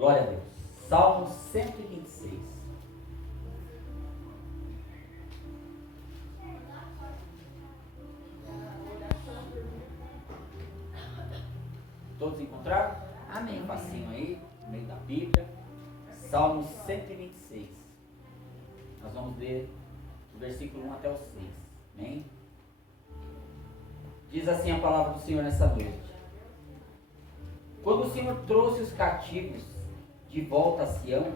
Glória a Deus. Salmo 126. Todos encontraram? Amém. Um passinho aí, no meio da Bíblia. Salmo 126. Nós vamos ler do versículo 1 até o 6. Amém? Diz assim a palavra do Senhor nessa noite. Quando o Senhor trouxe os cativos de volta a Sião,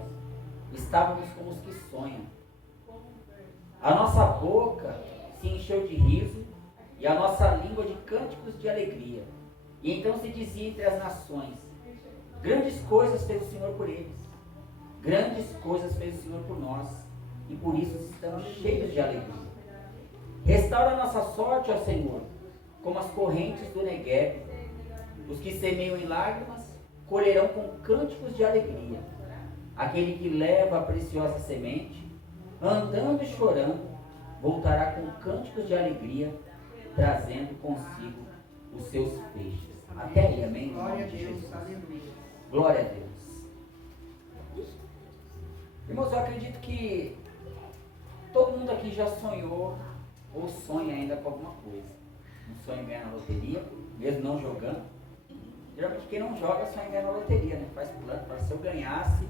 estávamos como os que sonham. A nossa boca se encheu de riso e a nossa língua de cânticos de alegria. E então se dizia entre as nações: grandes coisas fez o Senhor por eles, grandes coisas fez o Senhor por nós, e por isso estamos cheios de alegria. Restaura a nossa sorte, ó Senhor, como as correntes do Negueb. Os que semeiam em lágrimas colherão com cânticos de alegria. Aquele que leva a preciosa semente, andando e chorando, voltará com cânticos de alegria, trazendo consigo os seus feixes. Até aí, amém? Glória a Deus, aleluia. Glória a Deus. Irmãos, eu acredito que todo mundo aqui já sonhou ou sonha ainda com alguma coisa. Um sonho em ganhar na loteria, mesmo não jogando. Geralmente quem não joga sonha em ganhar na loteria, né? Faz plano, fala, se eu ganhasse,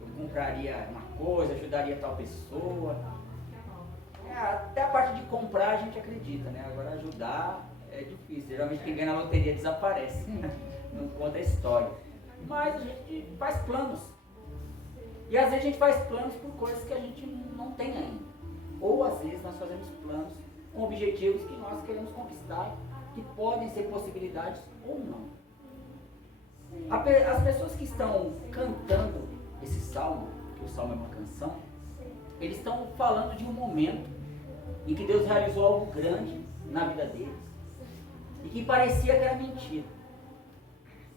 eu compraria uma coisa, ajudaria tal pessoa. Até a parte de comprar a gente acredita, né? Agora ajudar é difícil. Geralmente quem ganha na loteria desaparece, não conta a história. Mas a gente faz planos. E às vezes a gente faz planos por coisas que a gente não tem ainda. Ou às vezes nós fazemos planos com objetivos que nós queremos conquistar, que podem ser possibilidades ou não. As pessoas que estão cantando esse salmo, que o salmo é uma canção, eles estão falando de um momento em que Deus realizou algo grande na vida deles e que parecia que era mentira.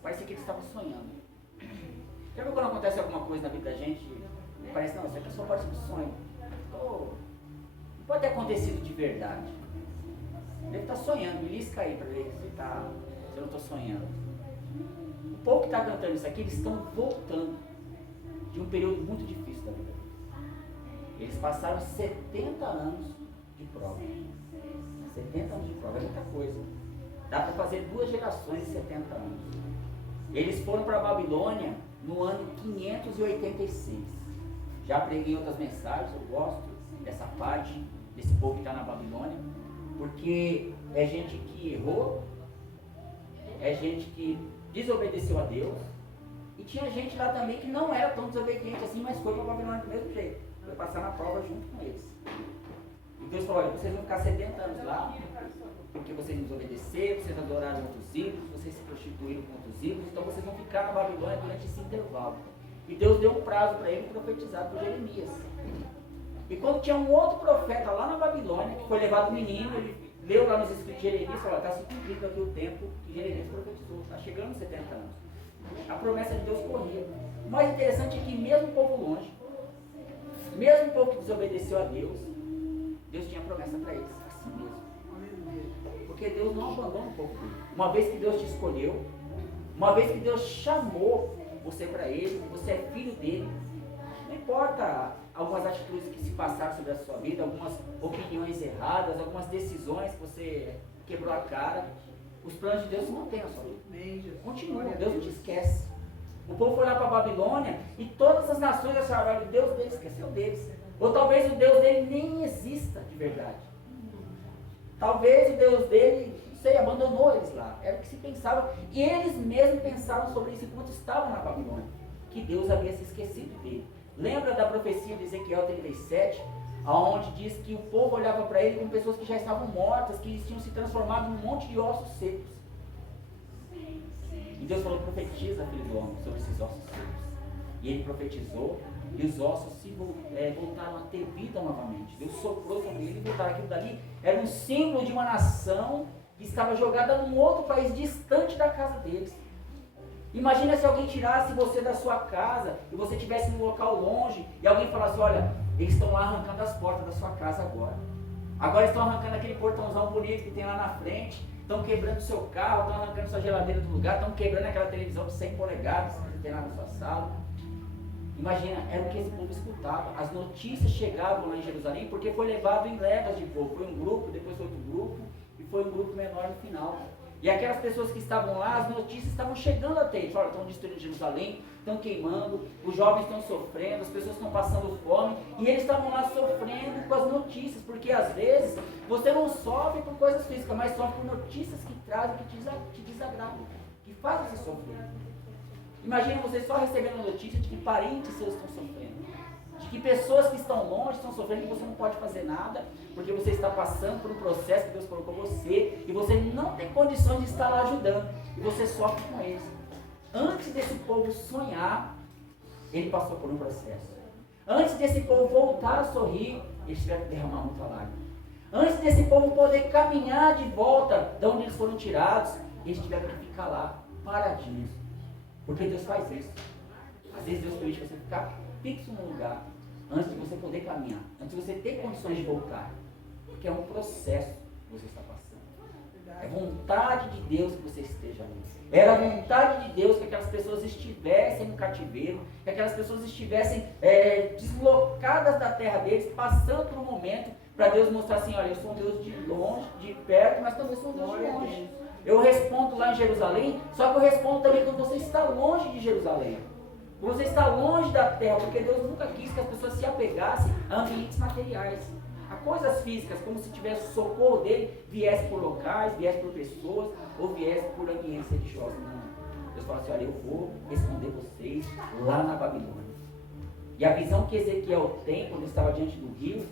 Parecia que eles estavam sonhando. Já viu quando acontece alguma coisa na vida da gente, parece, não, isso aqui só pode ser um sonho. Não pode ter acontecido de verdade. Deve estar sonhando, me lisca aí para ver se eu não estou sonhando. O povo que está cantando isso aqui, eles estão voltando de um período muito difícil da vida. Eles passaram 70 anos de prova. 70 anos de prova, é muita coisa. Dá para fazer 2 gerações de 70 anos. Eles foram para a Babilônia no ano 586. Já preguei outras mensagens, eu gosto dessa parte, desse povo que está na Babilônia, porque é gente que errou, é gente que desobedeceu a Deus, e tinha gente lá também que não era tão desobediente assim, mas foi para a Babilônia do mesmo jeito, foi passar na prova junto com eles. E Deus falou, olha, vocês vão ficar 70 anos lá, porque vocês desobedeceram, vocês adoraram outros ídolos, vocês se prostituíram com outros ídolos, então vocês vão ficar na Babilônia durante esse intervalo. E Deus deu um prazo para ele profetizar por Jeremias. E quando tinha um outro profeta lá na Babilônia, que foi levado um menino, ele leu lá nos escritos de Jeremias e falou, está se cumprindo aqui o tempo que Jeremias profetizou, está chegando 70 anos. A promessa de Deus corria. O mais interessante é que mesmo o povo longe, mesmo o povo que desobedeceu a Deus, Deus tinha promessa para eles, assim mesmo. Porque Deus não abandona o povo dele. Uma vez que Deus te escolheu, uma vez que Deus chamou você para ele, você é filho dele, não importa algumas atitudes que se passaram sobre a sua vida, algumas opiniões erradas, algumas decisões que você quebrou a cara, os planos de Deus se mantêm na sua vida. Continua, Deus não te esquece. O povo foi lá para a Babilônia e todas as nações acharam que o Deus deles esqueceu deles. Ou talvez o Deus dele nem exista de verdade. Talvez o Deus dele, não sei, abandonou eles lá. Era o que se pensava. E eles mesmos pensavam sobre isso enquanto estavam na Babilônia. Que Deus havia se esquecido dele. Lembra da profecia de Ezequiel 37? Onde diz que o povo olhava para ele como pessoas que já estavam mortas, que tinham se transformado num monte de ossos secos. E Deus falou, profetiza, filho do homem, sobre esses ossos secos. E ele profetizou, e os ossos se voltaram a ter vida novamente. Deus soprou sobre ele e voltaram. Aquilo dali era um símbolo de uma nação que estava jogada num outro país distante da casa deles. Imagina se alguém tirasse você da sua casa e você estivesse num local longe e alguém falasse, olha, eles estão lá arrancando as portas da sua casa agora. Agora estão arrancando aquele portãozão bonito que tem lá na frente estão quebrando seu carro, estão arrancando sua geladeira do lugar, estão quebrando aquela televisão de 100 polegadas que tem lá na sua sala. Imagina, era o que esse povo escutava. As notícias chegavam lá em Jerusalém porque foi levado em levas de povo. Foi um grupo, depois foi outro grupo, e foi um grupo menor no final. E aquelas pessoas que estavam lá, as notícias estavam chegando até eles. Olha, estão destruindo Jerusalém, estão queimando, os jovens estão sofrendo, as pessoas estão passando fome, e eles estavam lá sofrendo com as notícias, porque às vezes você não sofre por coisas físicas, mas sofre por notícias que trazem, que te desagradam, que fazem você sofrer. Imagina você só recebendo a notícia de que parentes seus estão sofrendo, de que pessoas que estão longe estão sofrendo e você não pode fazer nada, porque você está passando por um processo que Deus colocou você, e você não tem condições de estar lá ajudando, e você sofre com eles. Antes desse povo sonhar, ele passou por um processo. Antes desse povo voltar a sorrir, eles tiveram que derramar muita lágrima. Antes desse povo poder caminhar de volta de onde eles foram tirados, eles tiveram que ficar lá, paradinhos. Porque Deus faz isso. Às vezes Deus permite você ficar fixo num lugar, antes de você poder caminhar, antes de você ter condições de voltar. Porque é um processo que você está passando. É vontade de Deus que você esteja ali. Era a vontade de Deus que aquelas pessoas estivessem no cativeiro, que aquelas pessoas estivessem deslocadas da terra deles, passando por um momento, para Deus mostrar assim, olha, eu sou um Deus de longe, de perto, mas também sou um Deus de longe. Eu respondo lá em Jerusalém, só que eu respondo também quando você está longe de Jerusalém. Quando você está longe da terra, porque Deus nunca quis que as pessoas se apegassem a ambientes materiais, a coisas físicas, como se tivesse o socorro dele, viesse por locais, viesse por pessoas, ou viesse por ambientes religiosos. Não. Deus fala assim, olha, eu vou responder vocês lá na Babilônia. E a visão que Ezequiel tem, quando ele estava diante do rio,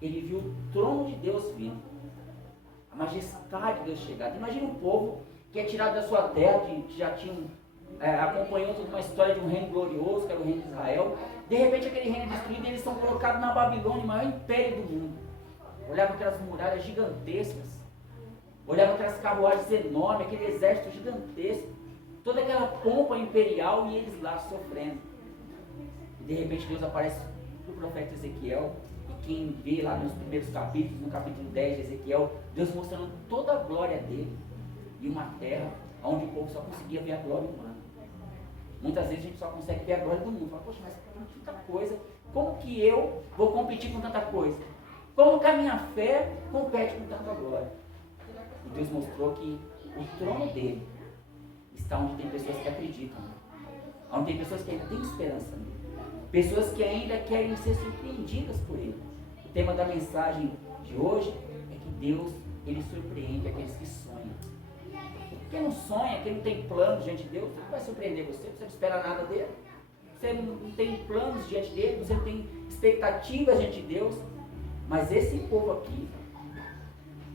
ele viu o trono de Deus vindo. A majestade de Deus chegando. Imagina um povo que é tirado da sua terra, que já tinha acompanhou toda uma história de um reino glorioso, que era o reino de Israel. De repente aquele reino é destruído e eles são colocados na Babilônia, o maior império do mundo. Olhava aquelas muralhas gigantescas, olhava aquelas carruagens enormes, aquele exército gigantesco, toda aquela pompa imperial e eles lá sofrendo. E de repente Deus aparece para o profeta Ezequiel, e quem vê lá nos primeiros capítulos, no capítulo 10 de Ezequiel, Deus mostrando toda a glória dele, e uma terra onde o povo só conseguia ver a glória humana. Muitas vezes a gente só consegue ver a glória do mundo. Fala, poxa, mas tem tanta coisa, como que eu vou competir com tanta coisa? Como que a minha fé compete com tanta glória? E Deus mostrou que o trono dele está onde tem pessoas que acreditam, onde tem pessoas que ainda têm esperança nele, pessoas que ainda querem ser surpreendidas por ele. O tema da mensagem de hoje é que Deus, ele surpreende aqueles que sonham. Quem não sonha, quem não tem planos diante de Deus, não vai surpreender você não espera nada dele. Você não tem planos diante dele, você não tem expectativas diante de Deus. Mas esse povo aqui,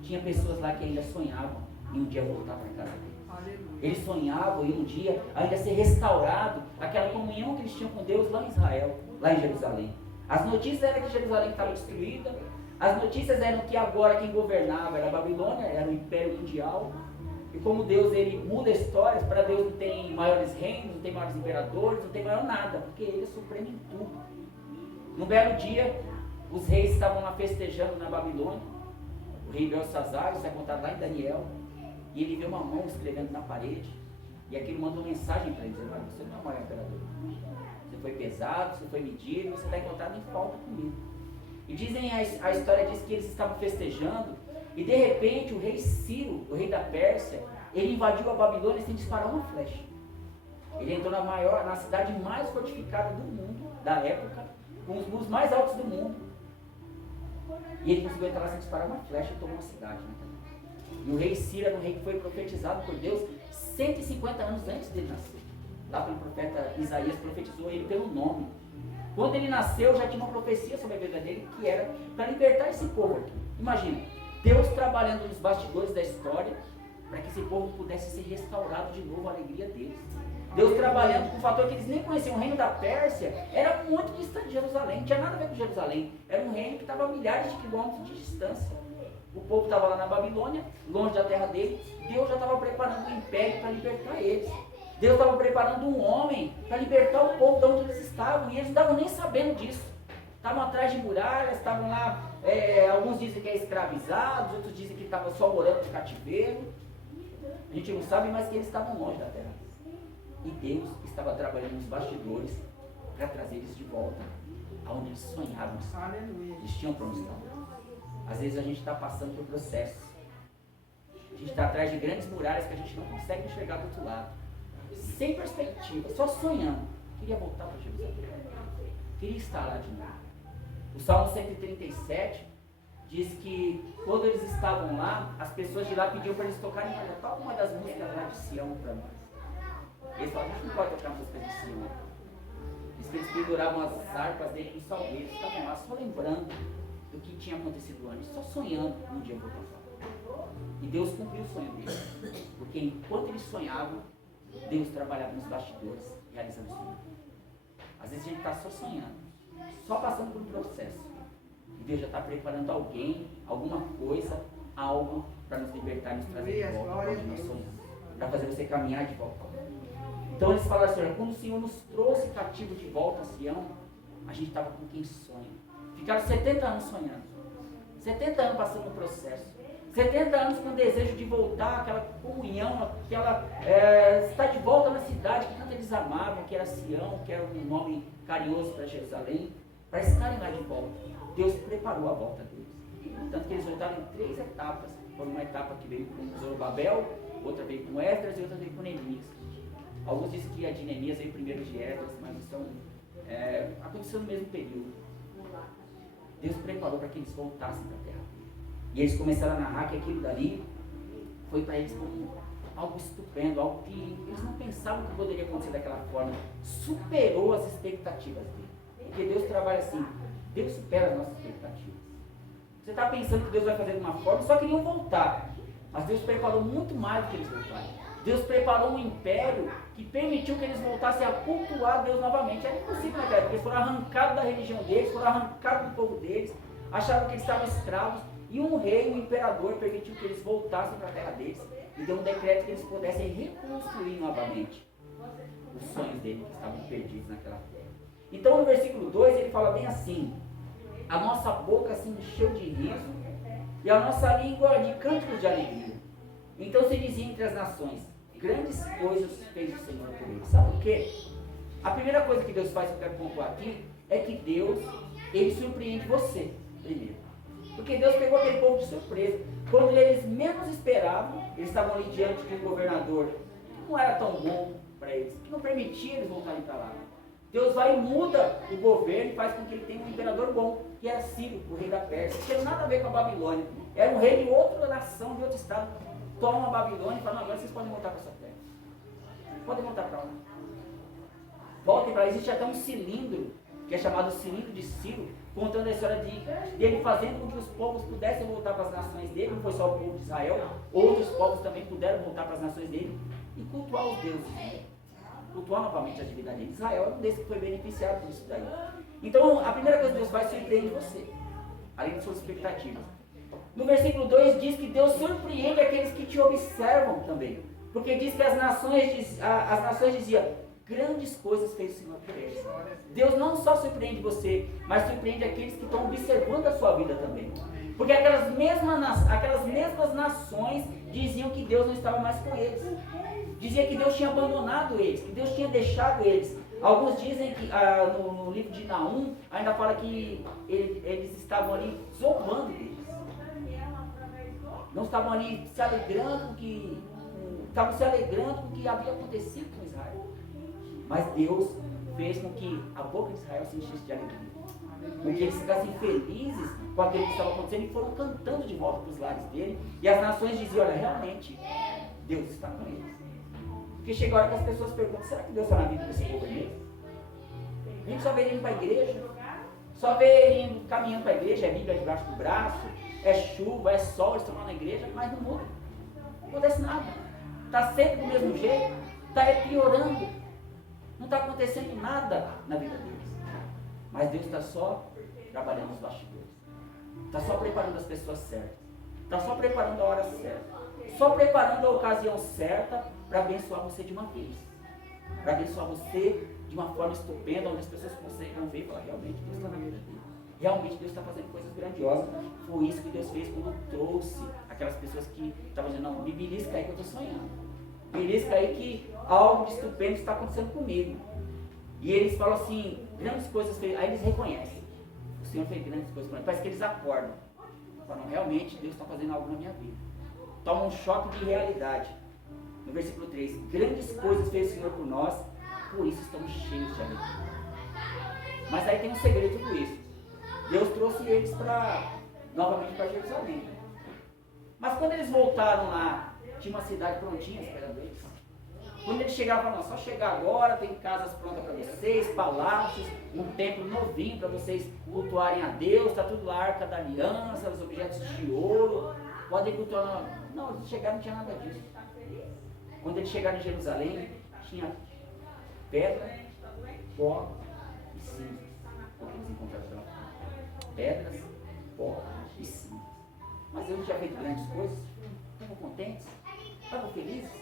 tinha pessoas lá que ainda sonhavam em um dia voltar para casa dele. Eles sonhavam em um dia ainda ser restaurado aquela comunhão que eles tinham com Deus lá em Israel, lá em Jerusalém. As notícias eram que Jerusalém estava destruída, as notícias eram que agora quem governava era a Babilônia, era o Império Mundial. E como Deus, ele muda histórias, para Deus não tem maiores reinos, não tem maiores imperadores, não tem maior nada, porque ele é supremo em tudo. Num belo dia, os reis estavam lá festejando na Babilônia, o rei Belsazar, isso é contado lá em Daniel, e ele vê uma mão escrevendo na parede, e aquilo manda uma mensagem para ele, dizendo, olha, você não é o maior imperador, você foi pesado, você foi medido, você está encontrado em falta comigo. E dizem, a história diz que eles estavam festejando, e de repente o rei Ciro, o rei da Pérsia, ele invadiu a Babilônia sem disparar uma flecha. Ele entrou na cidade mais fortificada do mundo, da época, com os muros mais altos do mundo. E ele conseguiu entrar lá sem disparar uma flecha e tomou a cidade. E o rei Ciro era um rei que foi profetizado por Deus 150 anos antes dele nascer. Lá pelo profeta Isaías profetizou ele pelo nome. Quando ele nasceu já tinha uma profecia sobre a vida dele que era para libertar esse povo aqui. Imagina, Deus trabalhando nos bastidores da história para que esse povo pudesse ser restaurado de novo a alegria deles. Deus trabalhando com um fator que eles nem conheciam. O reino da Pérsia era muito distante de Jerusalém, não tinha nada a ver com Jerusalém. Era um reino que estava a milhares de quilômetros de distância. O povo estava lá na Babilônia, longe da terra dele. Deus já estava preparando um império para libertar eles. Deus estava preparando um homem para libertar o povo de onde eles estavam. E eles não estavam nem sabendo disso. Estavam atrás de muralhas, estavam lá, alguns dizem que é escravizados, outros dizem que estavam só morando no cativeiro. A gente não sabe, mas que eles estavam longe da terra. E Deus estava trabalhando nos bastidores para trazer eles de volta aonde eles sonhavam. Eles tinham promoção. Às vezes a gente está passando por processos. A gente está atrás de grandes muralhas que a gente não consegue enxergar do outro lado. Sem perspectiva, só sonhando. Queria voltar para Jerusalém. Queria estar lá de novo. O Salmo 137 diz que quando eles estavam lá, as pessoas de lá pediam para eles tocarem uma das músicas lá de Sião para nós. Eles falaram, a gente não pode tocar músicas de Sião. Diz que eles penduravam as harpas dentro do salgueiro, estavam lá só lembrando do que tinha acontecido antes, só sonhando um dia voltar lá. E Deus cumpriu o sonho deles. Porque enquanto eles sonhavam, Deus trabalhava nos bastidores, realizando o sonho. Às vezes a gente está só sonhando, só passando por um processo. E Deus já está preparando alguém, alguma coisa, algo para nos libertar e nos trazer de volta para onde nós sonhamos. Para fazer você caminhar de volta. Então eles falaram assim, quando o Senhor nos trouxe cativo de volta a Sião, a gente estava com quem sonha. Ficaram 70 anos sonhando. 70 anos passando no processo. 70 anos com o desejo de voltar, aquela comunhão, estar de volta na cidade que tanto eles amavam, que era Sião, que era um nome carinhoso para Jerusalém, para estarem lá de volta. Deus preparou a volta deles. Tanto que eles voltaram em 3 etapas. Foi uma etapa que veio com Zorobabel, outra veio com Esdras e outra veio com Neemias. Alguns dizem que a de Neemias veio primeiro de Esdras, mas isso aconteceu no mesmo período. Deus preparou para que eles voltassem para a terra. E eles começaram a narrar que aquilo dali foi para eles como algo estupendo, algo que eles não pensavam que poderia acontecer daquela forma. Superou as expectativas dele. Porque Deus trabalha assim, Deus supera as nossas expectativas. Você está pensando que Deus vai fazer de uma forma, só queriam voltar. Mas Deus preparou muito mais do que eles voltaram. Deus preparou um império que permitiu que eles voltassem a cultuar Deus novamente. Era impossível naquela época, eles foram arrancados da religião deles, foram arrancados do povo deles, achavam que eles estavam escravos, e um rei, um imperador, permitiu que eles voltassem para a terra deles, e deu um decreto que eles pudessem reconstruir novamente os sonhos deles que estavam perdidos naquela terra. Então no versículo 2 ele fala bem assim, a nossa boca se encheu de riso, e a nossa língua de cânticos de alegria. Então se dizia entre as nações, grandes coisas fez o Senhor por eles. Sabe por quê? A primeira coisa que Deus faz, que eu quero pontuar aqui, é que Deus, ele surpreende você, primeiro. Porque Deus pegou aquele povo de surpresa. Quando eles menos esperavam, eles estavam ali diante de um governador que não era tão bom para eles, que não permitia eles voltarem para lá. Deus vai e muda o governo e faz com que ele tenha um imperador bom, que era Ciro, o rei da Pérsia. Não tinha nada a ver com a Babilônia. Era um rei de outra nação, de outro estado. Toma a Babilônia e fala, não, agora vocês podem voltar para sua terra. Podem voltar para lá. Voltem para lá. Existe até um cilindro, que é chamado cilindro de Ciro, contando a história dele fazendo com que os povos pudessem voltar para as nações dele. Não foi só o povo de Israel, outros povos também puderam voltar para as nações dele e cultuar os deuses. Cultuar novamente a divindade dele. Israel é um desses que foi beneficiado por isso daí. Então, a primeira coisa que Deus faz é surpreender você, além das suas expectativas. No versículo 2 diz que Deus surpreende aqueles que te observam também. Porque diz que as nações diziam, grandes coisas fez o Senhor por eles. Deus não só surpreende você, mas surpreende aqueles que estão observando a sua vida também. Porque aquelas mesmas nações diziam que Deus não estava mais com eles. Dizia que Deus tinha abandonado eles, que Deus tinha deixado eles. Alguns dizem que no livro de Naum ainda fala que eles estavam ali zombando deles. Não estavam ali se alegrando com o que havia acontecido com Israel. Mas Deus fez com que a boca de Israel se enchesse de alegria. Com que eles ficassem felizes com aquilo que estava acontecendo e foram cantando de volta para os lares dele. E as nações diziam, olha, realmente, Deus está com eles. Porque chega a hora que as pessoas perguntam, será que Deus está na vida desse povo mesmo? A gente só vê ele indo para a igreja, só vê ele indo, caminhando para a igreja, é Bíblia debaixo do braço, é chuva, é sol, eles estão lá na igreja, mas não muda. Não acontece nada. Está sempre do mesmo jeito, está piorando. Não está acontecendo nada na vida deles. Mas Deus está só trabalhando nos bastidores. Está só preparando as pessoas certas. Está só preparando a hora certa. Só preparando a ocasião certa para abençoar você de uma vez. Para abençoar você de uma forma estupenda, onde as pessoas conseguem ver e falar, realmente Deus está na vida dele. realmente Deus está fazendo coisas grandiosas. Foi isso que Deus fez quando trouxe aquelas pessoas que estavam dizendo, não, me belisca aí que eu estou sonhando. Belisca aí que algo de estupendo está acontecendo comigo. E eles falam assim, grandes coisas feitas, aí eles reconhecem. O Senhor fez grandes coisas para mim. Parece que eles acordam. Falam, realmente Deus está fazendo algo na minha vida. Toma um choque de realidade. No versículo 3, grandes coisas fez o Senhor por nós, por isso estamos cheios de alegria. Mas aí tem um segredo de tudo isso. Deus trouxe eles novamente para Jerusalém. Mas quando eles voltaram lá, tinha uma cidade prontinha esperando eles. Quando eles chegaram, falaram, só chegar agora, tem casas prontas para vocês, palácios, um templo novinho para vocês cultuarem a Deus, está tudo lá, Arca da Aliança, os objetos de ouro, podem cultuar. Não, eles chegaram, não tinha nada disso. Quando eles chegaram em Jerusalém, tinha pedra, pó e cinza. Porque eles encontraram lá. Pedras, pó e cinza. Mas eles já feito grandes coisas, estavam contentes, estavam felizes.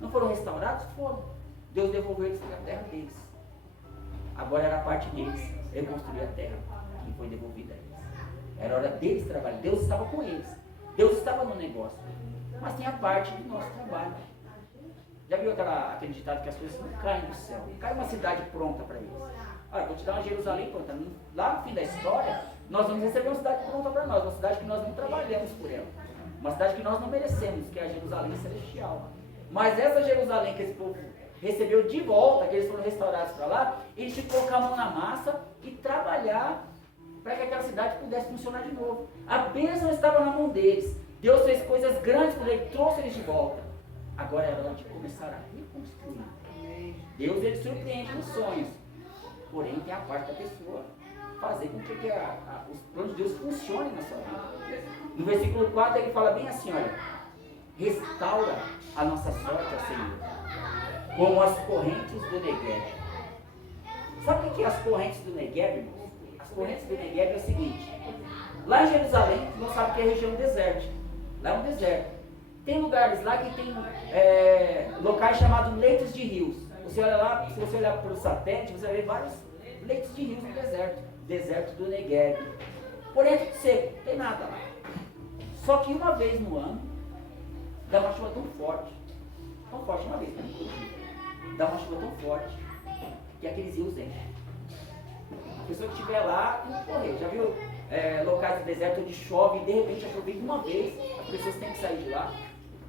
Não foram restaurados? Foram. Deus devolveu eles para a terra deles. Agora era a parte deles, reconstruir a terra que foi devolvida a eles. Era hora deles trabalhar. Deus estava com eles. Deus estava no negócio. Mas tem a parte do nosso trabalho. Já viu aquele ditado que as coisas não caem do céu? Não cai uma cidade pronta para eles. Olha, vou te dar uma Jerusalém pronta. Lá no fim da história, nós vamos receber uma cidade pronta para nós. Uma cidade que nós não trabalhamos por ela. Uma cidade que nós não merecemos, que é a Jerusalém celestial. Mas essa Jerusalém que esse povo recebeu de volta, que eles foram restaurados para lá, eles tinham que colocar a mão na massa e trabalhar para que aquela cidade pudesse funcionar de novo. A bênção estava na mão deles. Deus fez coisas grandes por eles, trouxe eles de volta. Agora é hora de começar a reconstruir. Deus, ele surpreende nos sonhos. Porém, tem a parte da pessoa. Fazer com que os planos de Deus funcionem na sua vida. No versículo 4 ele fala bem assim, olha. Restaura a nossa sorte, ó Senhor, como as correntes do Negueb. Sabe o que é as correntes do Negueb, irmãos? As correntes do Negueb é o seguinte. Lá em Jerusalém, nós sabemos que é região desértica. Lá é um deserto. Tem lugares lá que tem locais chamados leitos de rios. Você olha lá, se você olhar para o satélite, você vai ver vários leitos de rios no deserto. Deserto do Negueb. Porém é tudo seco, não tem nada lá. Só que uma vez no ano, dá uma chuva tão forte uma vez, dá uma chuva tão forte, que aqueles rios enchem. A pessoa que estiver lá tem que correr. Já viu locais do deserto onde chove e de repente a chuva de uma vez, as pessoas têm que sair de lá,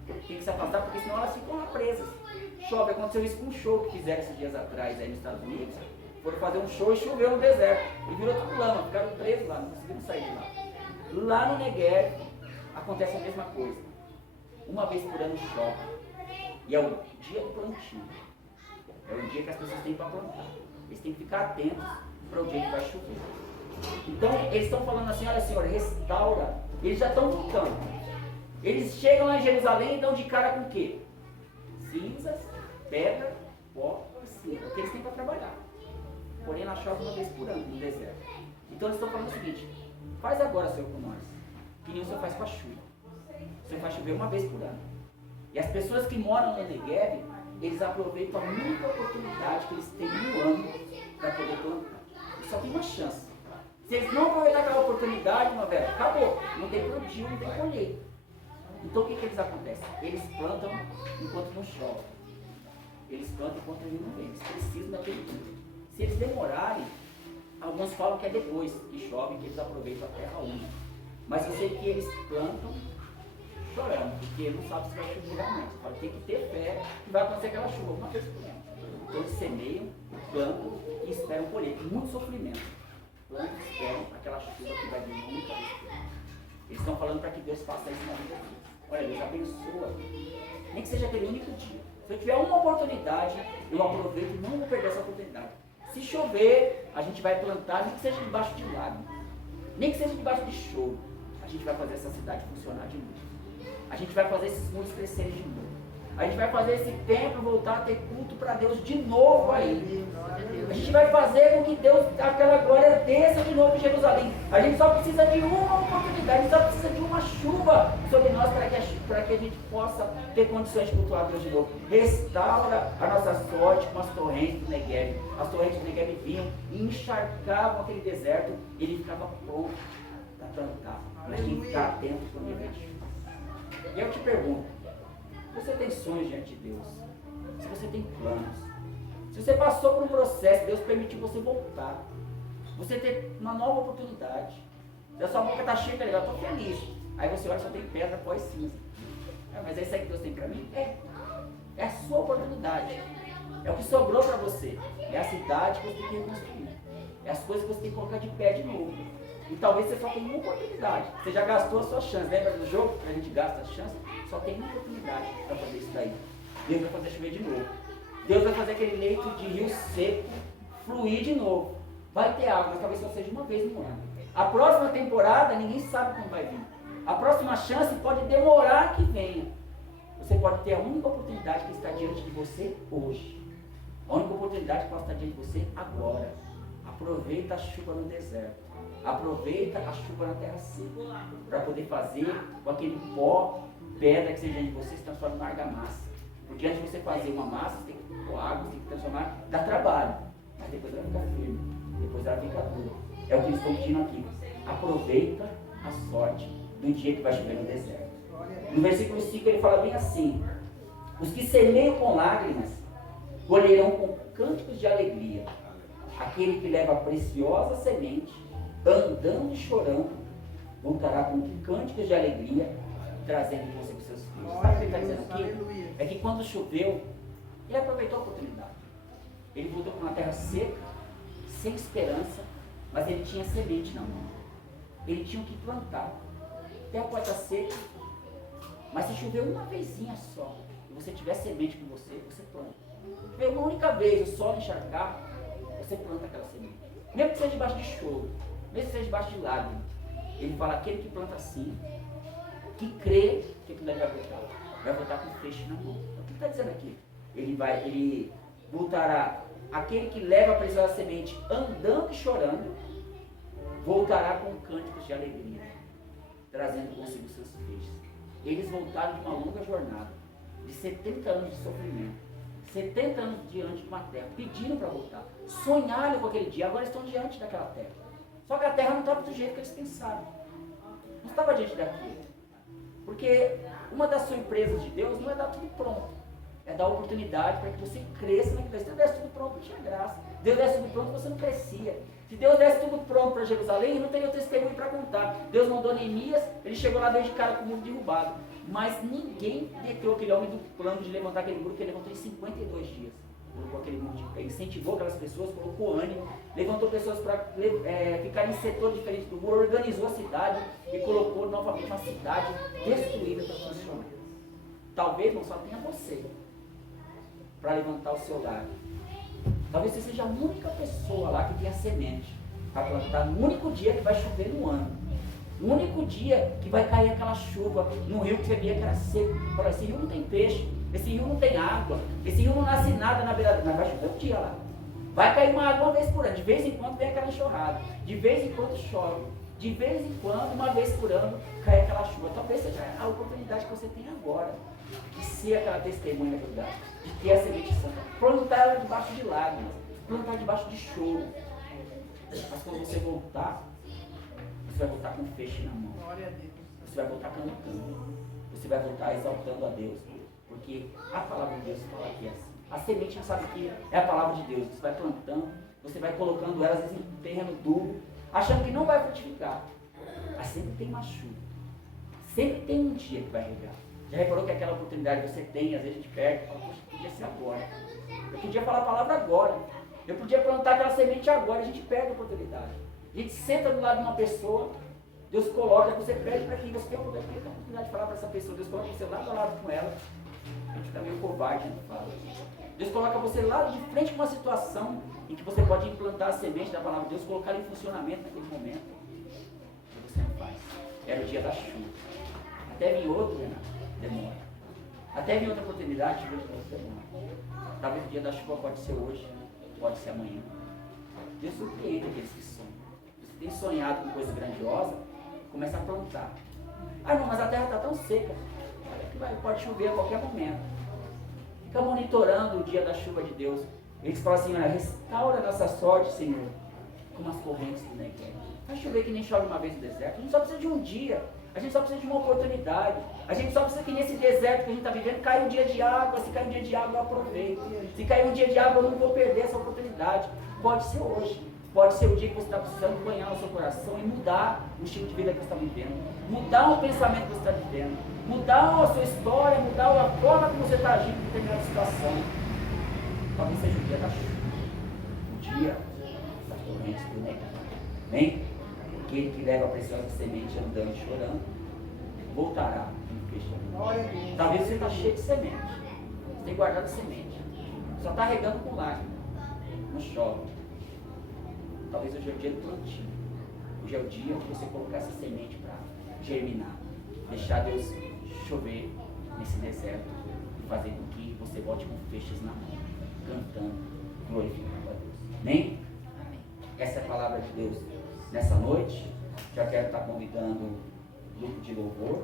têm que se afastar, porque senão elas ficam lá presas. Chove, aconteceu isso com um show que fizeram esses dias atrás aí nos Estados Unidos. Foram fazer um show e choveu no deserto. E virou tudo lama, ficaram presos lá, não conseguiram sair de lá. Lá no Negueb acontece a mesma coisa. Uma vez por ano chove. E é o dia do plantio. É o dia que as pessoas têm para plantar. Eles têm que ficar atentos para o dia que vai chover. Então, eles estão falando assim, olha Senhor, restaura. Eles já estão voltando. Eles chegam lá em Jerusalém e dão de cara com o quê? Cinzas, pedra, pó e cinza. Porque eles têm para trabalhar. Porém, ela chove uma vez por ano no deserto. Então, eles estão falando o seguinte, faz agora, Senhor, com nós. Que nem o Senhor faz com a chuva. O Senhor faz chover uma vez por ano. E as pessoas que moram no Negueb, eles aproveitam a única oportunidade que eles têm no ano para poder plantar. Eles só tem uma chance. Se eles não aproveitar aquela oportunidade, meu velho, acabou. Não tem plantio, não tem colheita. Então o que eles acontecem? Eles plantam enquanto não chove. Eles plantam enquanto o rio não vem. Eles precisam daquele dia. Se eles demorarem, alguns falam que é depois que chove, que eles aproveitam a terra úmida. Mas eu sei que eles plantam chorando, porque não sabe se vai chover realmente. Fala, tem que ter fé que vai acontecer aquela chuva uma vez por ano. Então eles semeiam, plantam e esperam colher. Muito sofrimento. Plantam e esperam aquela chuva que vai vir nunca vez por ano. Eles estão falando para que Deus faça isso na vida deles. Olha, Deus abençoa. Nem que seja aquele único dia. Se eu tiver uma oportunidade, eu aproveito e não vou perder essa oportunidade. Se chover, a gente vai plantar, nem que seja debaixo de lágrimas, nem que seja debaixo de choro. A gente vai fazer essa cidade funcionar de novo. A gente vai fazer esses muros crescerem de novo. A gente vai fazer esse templo voltar a ter culto para Deus de novo aí. A gente vai fazer com que Deus, aquela glória desça de novo em Jerusalém. A gente só precisa de uma oportunidade, a gente só precisa de uma chuva sobre nós para que a gente possa ter condições de cultuar Deus de novo. Restaura a nossa sorte com as torrentes do Negueb. As torrentes do Negueb vinham e encharcavam aquele deserto e ele ficava pronto para plantar. Mas tinha que ficar atento para o negativo. E eu te pergunto, você tem sonhos diante de Deus? Se você tem planos? Se você passou por um processo, Deus permitiu você voltar. Você ter uma nova oportunidade. Se a sua boca está cheia, eu estou feliz. Aí você olha, só tem pedra, pó e cinza. Mas é isso aí que Deus tem para mim? É a sua oportunidade. É o que sobrou para você. É a cidade que você tem que reconstruir. É as coisas que você tem que colocar de pé de novo. E talvez você só tenha uma oportunidade. Você já gastou a sua chance. Lembra do jogo que a gente gasta a chance? Só tem uma oportunidade para fazer isso daí. Deus vai fazer chover de novo. Deus vai fazer aquele leito de rio seco fluir de novo. Vai ter água, mas talvez só seja uma vez no ano. A próxima temporada, ninguém sabe quando vai vir. A próxima chance pode demorar que venha. Você pode ter a única oportunidade que está diante de você hoje. A única oportunidade que pode estar diante de você agora. Aproveita a chuva no deserto. Aproveita a chuva na terra seca. Para poder fazer com aquele pó, pedra que seja diante de você, se transforme em argamassa. Porque antes de você fazer uma massa, você tem que pôr água, você tem que transformar, dá trabalho. Mas depois ela fica firme, depois ela fica dura. É o que eles estão pedindo aqui. Aproveita a sorte do dia que vai chover no deserto. No versículo 5 ele fala bem assim: os que semeiam com lágrimas, colherão com cânticos de alegria. Aquele que leva a preciosa semente, andando e chorando, voltará com cânticos de alegria, trazendo consigo seus filhos. Sabe o que ele está dizendo aqui? É que quando choveu, ele aproveitou a oportunidade. Ele voltou para uma terra seca, sem esperança, mas ele tinha semente na mão. Ele tinha o que plantar. A terra pode estar seca, mas se chover uma vezinha só, e você tiver semente com você, você planta. Se chover uma única vez, o sol encharcar, você planta aquela semente. Mesmo que seja debaixo de choro, mesmo que seja debaixo de lágrimas. Ele fala, aquele que planta assim, que crê que aquilo vai voltar com feixe na mão. O que ele está dizendo aqui? Ele voltará, aquele que leva a preciosa semente andando e chorando, voltará com cânticos de alegria, trazendo consigo seus filhos. Eles voltaram de uma longa jornada, de 70 anos de sofrimento, 70 anos diante de uma terra, pedindo para voltar, sonharam com aquele dia, agora estão diante daquela terra. Só que a terra não estava do jeito que eles pensaram, não estava diante daquilo. Porque uma das surpresas de Deus não é dar tudo pronto, é dar oportunidade para que você cresça naquilo. Se Deus desse tudo pronto, não tinha graça. Se Deus desse tudo pronto, você não crescia. Se Deus desse tudo pronto para Jerusalém, não teria o testemunho para contar. Deus mandou Neemias, ele chegou lá desde de cara com o muro derrubado. Mas ninguém deteu aquele homem do plano de levantar aquele muro, que ele levantou em 52 dias. Colocou aquele muro, ele incentivou aquelas pessoas, colocou ânimo, levantou pessoas para ficarem em setor diferente do muro, organizou a cidade e colocou novamente uma cidade destruída para funcionar. Talvez não só tenha você para levantar o seu lar. Talvez você seja a única pessoa lá que tenha semente para plantar no único dia que vai chover no ano. No único dia que vai cair aquela chuva no rio que você via que era seco. Fala, esse rio não tem peixe, esse rio não tem água, esse rio não nasce nada na beira. Mas vai chover um dia lá. Vai cair uma água uma vez por ano. De vez em quando vem aquela enxurrada. De vez em quando chove. De vez em quando, uma vez por ano, cai aquela chuva. Talvez seja a oportunidade que você tem agora de ser aquela testemunha da verdade, de ter a semente santa, plantar ela debaixo de lágrimas, plantar debaixo de choro. Mas quando você voltar, você vai voltar com feixe na mão. Você vai voltar cantando. Você vai voltar exaltando a Deus. Porque a palavra de Deus fala que é assim. A semente, não sabe que é a palavra de Deus. Você vai plantando, você vai colocando ela às vezes em terreno duro, achando que não vai frutificar. Mas sempre tem uma chuva. Sempre tem um dia que vai regar. Já reparou que aquela oportunidade que você tem, às vezes a gente perde, fala, poxa, podia ser agora. Eu podia falar a palavra agora. Eu podia plantar aquela semente agora, a gente perde a oportunidade. A gente senta do lado de uma pessoa, Deus coloca, você pede para quem você tem a oportunidade de falar para essa pessoa, Deus coloca você lado a lado com ela. A gente está meio covarde, não fala. Deus coloca você lá de frente com uma situação em que você pode implantar a semente da palavra de Deus, colocar ela em funcionamento naquele momento. E você não faz. Era o dia da chuva. Até vir outro, demora. Até vir outra oportunidade, demora. Talvez o dia da chuva pode ser hoje. pode ser amanhã. Deus surpreende aqueles que sonham. Os que têm sonhado com coisa grandiosa, começa a plantar. Ah não, mas a terra está tão seca, pode chover a qualquer momento. Fica monitorando o dia da chuva de Deus. Eles falam assim, olha, restaura a nossa sorte, Senhor, como as correntes do Negev. Vai chover que nem chove uma vez no deserto. A gente só precisa de um dia. A gente só precisa de uma oportunidade. A gente só precisa que nesse deserto que a gente está vivendo, caia um dia de água. Se cair um dia de água, eu aproveito. Se cair um dia de água, eu não vou perder essa oportunidade. Pode ser hoje. Pode ser o dia que você está precisando banhar o seu coração e mudar o estilo de vida que você está vivendo. Mudar o pensamento que você está vivendo. Mudar a sua história, mudar a forma como você está agindo em determinada situação. Talvez seja o dia da chuva. O dia das correntes do Negev. Amém? Aquele que leva a preciosa semente andando e chorando, voltará no fechamento. Talvez você está cheio de semente. Você tem guardado semente. Só está regando com lágrimas. Não chove. Talvez hoje é o dia do plantio. Hoje é o dia que você colocar essa semente para germinar. Deixar Deus chover nesse deserto e fazer com que você volte com feixes na mão, cantando, glorificando a Deus. Amém? Essa é a palavra de Deus nessa noite. Já quero estar convidando o grupo de louvor.